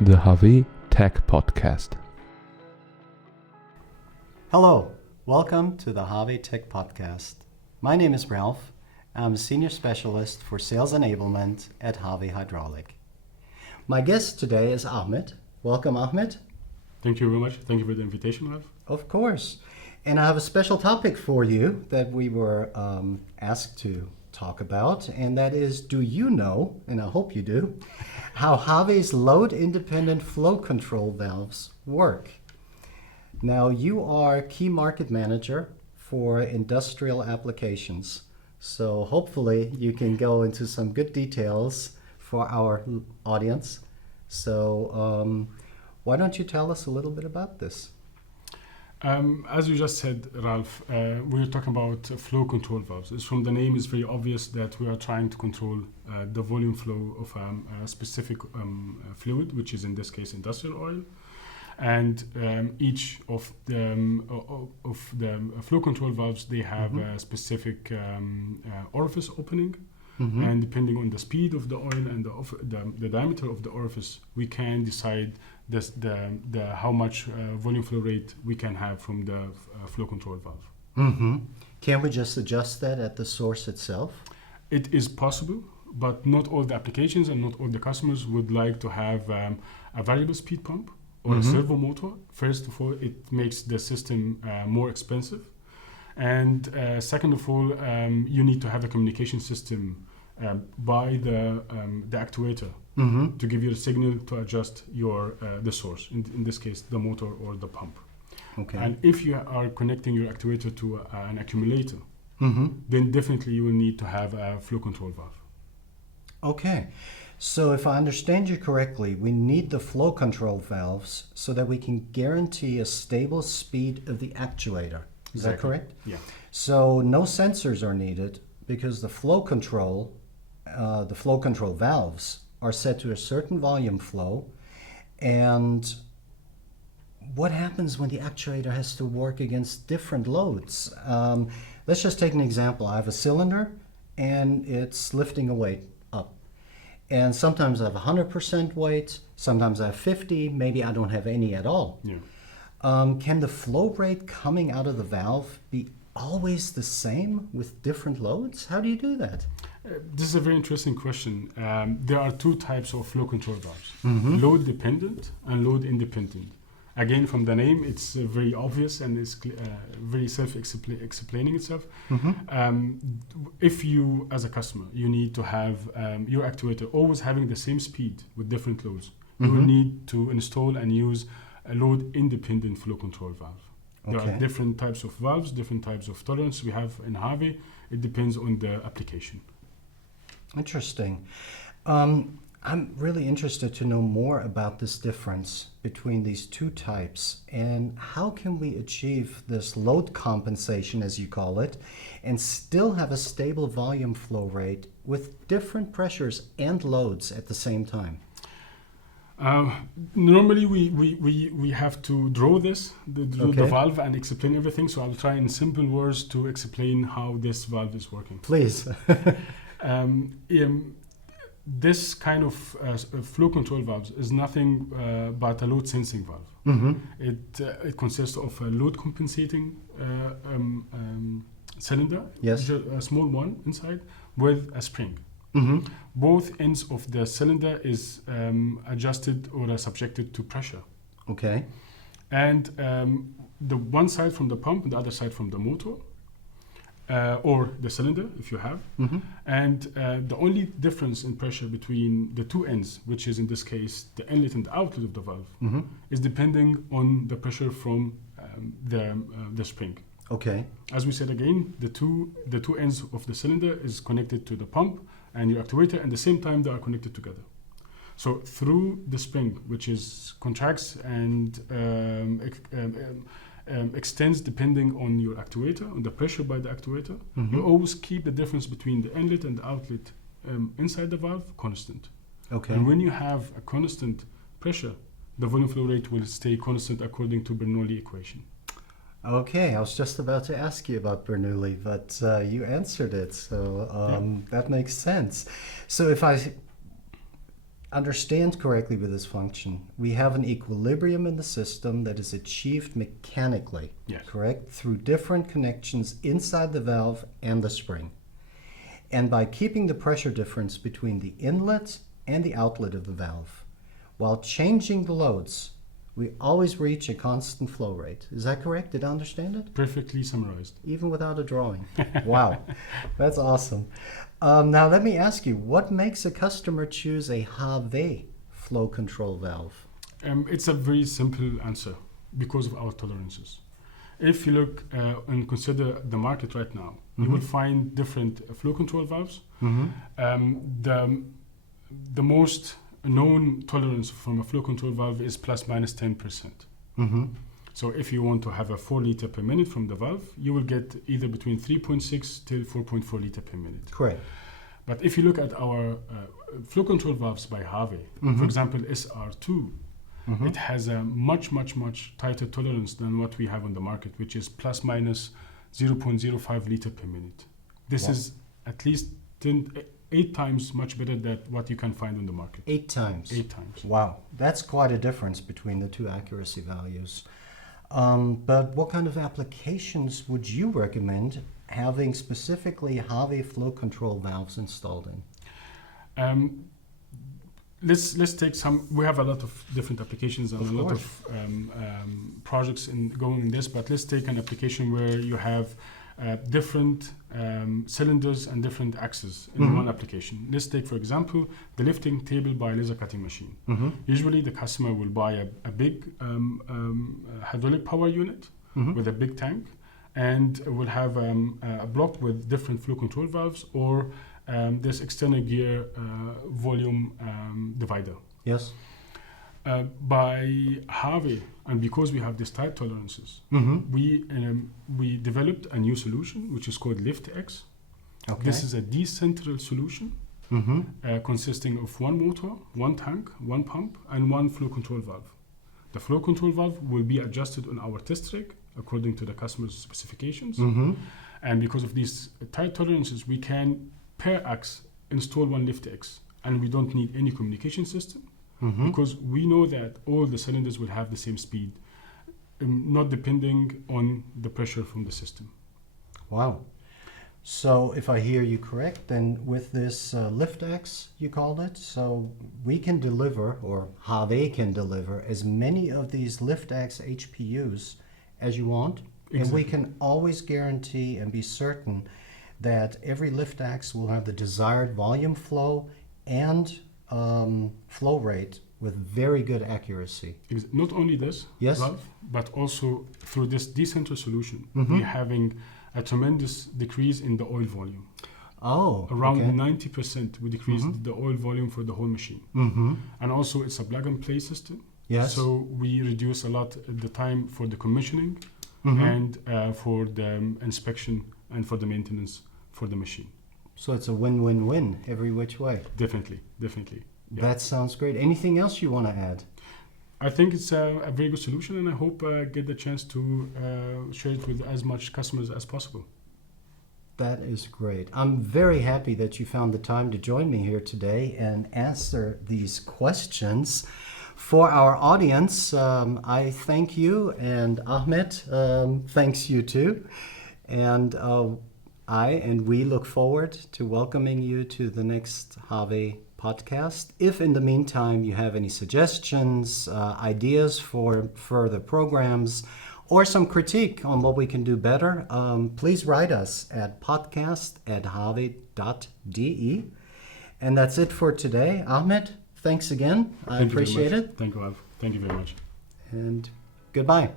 the HAWE Tech Podcast. Hello, welcome to the HAWE Tech Podcast. My name is Ralph. I'm a Senior Specialist for Sales Enablement at HAWE Hydraulik. My guest today is Ahmed. Welcome, Ahmed. Thank you very much. Thank you for the invitation, Ralph. Of course. And I have a special topic for you that we were asked to talk about, and that is, do you know, and I hope you do, how HAWE's load-independent flow control valves work? Now, you are Key Market Manager for industrial applications, so hopefully you can go into some good details for our audience. So why don't you tell us a little bit about this? As you just said, Ralph, we're talking about flow control valves. It's from the name, it's very obvious that we are trying to control the volume flow of a specific fluid, which is in this case industrial oil. And each of the flow control valves, they have a specific orifice opening. And depending on the speed of the oil and the diameter of the orifice, we can decide how much volume flow rate we can have from the flow control valve. Can we just adjust that at the source itself? It is possible, but not all the applications and not all the customers would like to have a variable speed pump or a servo motor. First of all, it makes the system more expensive. And second of all, you need to have a communication system by the actuator to give you a signal to adjust the source, in this case the motor or the pump. Okay. And if you are connecting your actuator to an accumulator, then definitely you will need to have a flow control valve. Okay. So if I understand you correctly, we need the flow control valves so that we can guarantee a stable speed of the actuator. Is that correct? Yeah. So no sensors are needed because the flow control valves are set to a certain volume flow. And what happens when the actuator has to work against different loads? Let's just take an example. I have a cylinder and it's lifting a weight up. And sometimes I have 100% weight, sometimes I have 50, maybe I don't have any at all. Yeah. Can the flow rate coming out of the valve be always the same with different loads? How do you do that? This is a very interesting question. There are two types of flow control valves, load dependent and load independent. Again, from the name, it's very obvious and it's very self-explaining itself. If you, as a customer, you need to have your actuator always having the same speed with different loads, you will need to install and use a load-independent flow control valve. There are different types of valves, different types of tolerance we have in HAWE. It depends on the application. Interesting. I'm really interested to know more about this difference between these two types and how can we achieve this load compensation, as you call it, and still have a stable volume flow rate with different pressures and loads at the same time? Normally we have to draw the valve and explain everything, so I'll try in simple words to explain how this valve is working. Please. This kind of flow control valves is nothing but a load sensing valve. It consists of a load compensating cylinder, yes, a small one inside with a spring. Both ends of the cylinder is adjusted or subjected to pressure. Okay. And the one side from the pump and the other side from the motor, or the cylinder if you have. And the only difference in pressure between the two ends, which is in this case the inlet and the outlet of the valve, is depending on the pressure from the spring. Okay. As we said again, the two ends of the cylinder is connected to the pump and your actuator, and at the same time they are connected together. So through the spring, which is contracts and extends depending on your actuator, on the pressure by the actuator, you always keep the difference between the inlet and the outlet inside the valve constant. Okay. And when you have a constant pressure, the volume flow rate will stay constant according to Bernoulli equation. Okay, I was just about to ask you about Bernoulli, but you answered it, so that makes sense. So if understand correctly with this function, we have an equilibrium in the system that is achieved mechanically, Yes. correct? Through different connections inside the valve and the spring. And by keeping the pressure difference between the inlet and the outlet of the valve, while changing the loads, we always reach a constant flow rate. Is that correct? Did I understand it? Perfectly summarized. Even without a drawing. Wow, that's awesome. Now let me ask you, what makes a customer choose a HAWE flow control valve? It's a very simple answer, because of our tolerances. If you look and consider the market right now, you will find different flow control valves. The most known tolerance from a flow control valve is plus minus 10%. So if you want to have a 4 liter per minute from the valve, you will get either between 3.6 till 4.4 liter per minute. Correct. But if you look at our flow control valves by HAWE, for example, SR2, it has a much tighter tolerance than what we have on the market, which is plus minus 0.05 liter per minute. This is at least 8 times much better than what you can find on the market. 8 times? 8 times. Wow, that's quite a difference between the two accuracy values. But what kind of applications would you recommend having specifically HAWE flow control valves installed in? Let's take some. We have a lot of different applications and a lot of projects going in this, but let's take an application where you have different cylinders and different axes in one application. Let's take, for example, the lifting table by laser cutting machine. Usually the customer will buy a big hydraulic power unit with a big tank, and will have a block with different flow control valves, or this external gear volume divider. Yes. By HAWE, and because we have these tight tolerances, we developed a new solution which is called LiftX. Okay. This is a decentral solution consisting of one motor, one tank, one pump, and one flow control valve. The flow control valve will be adjusted on our test rig according to the customer's specifications. And because of these tight tolerances, we can per axe install one LiftX, and we don't need any communication system. Because we know that all the cylinders will have the same speed, not depending on the pressure from the system. Wow. So if I hear you correct, then with this LiftX, you called it, so we can deliver, or HAWE can deliver, as many of these LiftX HPUs as you want. Exactly. And we can always guarantee and be certain that every LiftX will have the desired volume flow and flow rate with very good accuracy. Not only this, Yes. valve, but also through this decentral solution, we're having a tremendous decrease in the oil volume. Oh, Around okay. 90% we decreased the oil volume for the whole machine. And also it's a plug and play system. Yes. So we reduce a lot the time for the commissioning and for the inspection and for the maintenance for the machine. So it's a win-win-win every which way. Definitely. Yeah. That sounds great. Anything else you want to add? I think it's a very good solution, and I hope get the chance to share it with as much customers as possible. That is great. I'm very happy that you found the time to join me here today and answer these questions. For our audience, I thank you, and Ahmed thanks you too. And we look forward to welcoming you to the next HAWE podcast. If in the meantime you have any suggestions, ideas for further programs, or some critique on what we can do better, please write us at podcast@hawe.de. And that's it for today. Ahmed, thanks again. I appreciate it. Thank you, Alf. Thank you very much. And goodbye.